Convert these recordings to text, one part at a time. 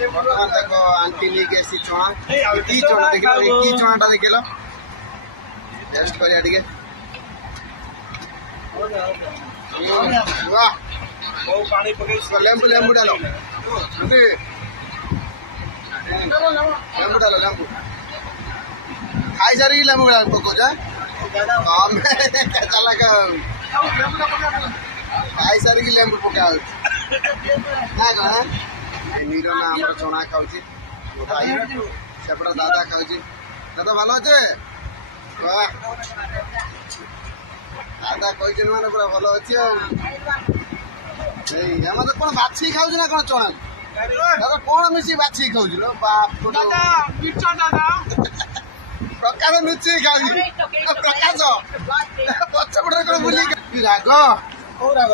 देखो आंटी लेके ऐसी चना की चना देख लो की चनाटा देख लो टेस्ट करिया ठीक है वाह ओ पानी पके लेंबू लेंबू डालो लेंबू डालो लेंबू खाई सारी लेंबू पको जा हम कैसा लगा खाई सारी लेंबू पका ना कहा नीरो ना हमर चना खाउची भाई सेपड़ा दादा खाउची दादा ভালো আছে वाह दादा কই দিন মানে পুরা ভালো আছে এই আমাদের কোন বাছি খাউছি না কোন চনা দাদা কোন মিছি বাছি খাউছি লো বাপ দাদা মিছা দাদা প্রকাশ মিছি খাউছি প্রকাশ পଛ পড়ে কোন ভুলি রাগ কো রাগ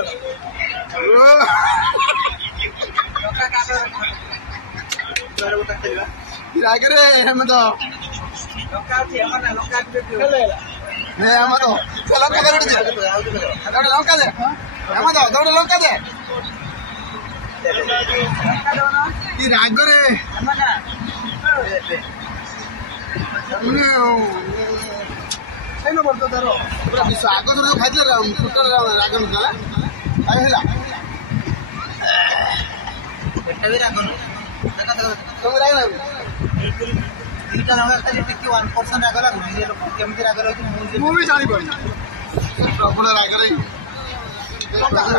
रागरे हम तो लंका थी हमना लंका के खेले ने हम तो लंका दे दौड़ लंका दे हम तो दौड़ लंका दे ई रागरे हमना सेनो बरतो दरो पूरा विश्व आगो तो खाइले फुटल रागन कला आइ हैला बेटा भी रागन तुम राग ना इटा लंगा खाली टिकी 1% राग लागु ये लोग केमति राग रहउछ मु भी जानि पड़ी प्रबल राग रही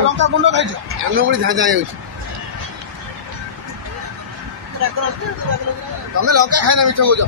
लंका गुंड खाइछ हम गुडी झाझा हेउछ तमे लंका खाइ ना मिछ होजो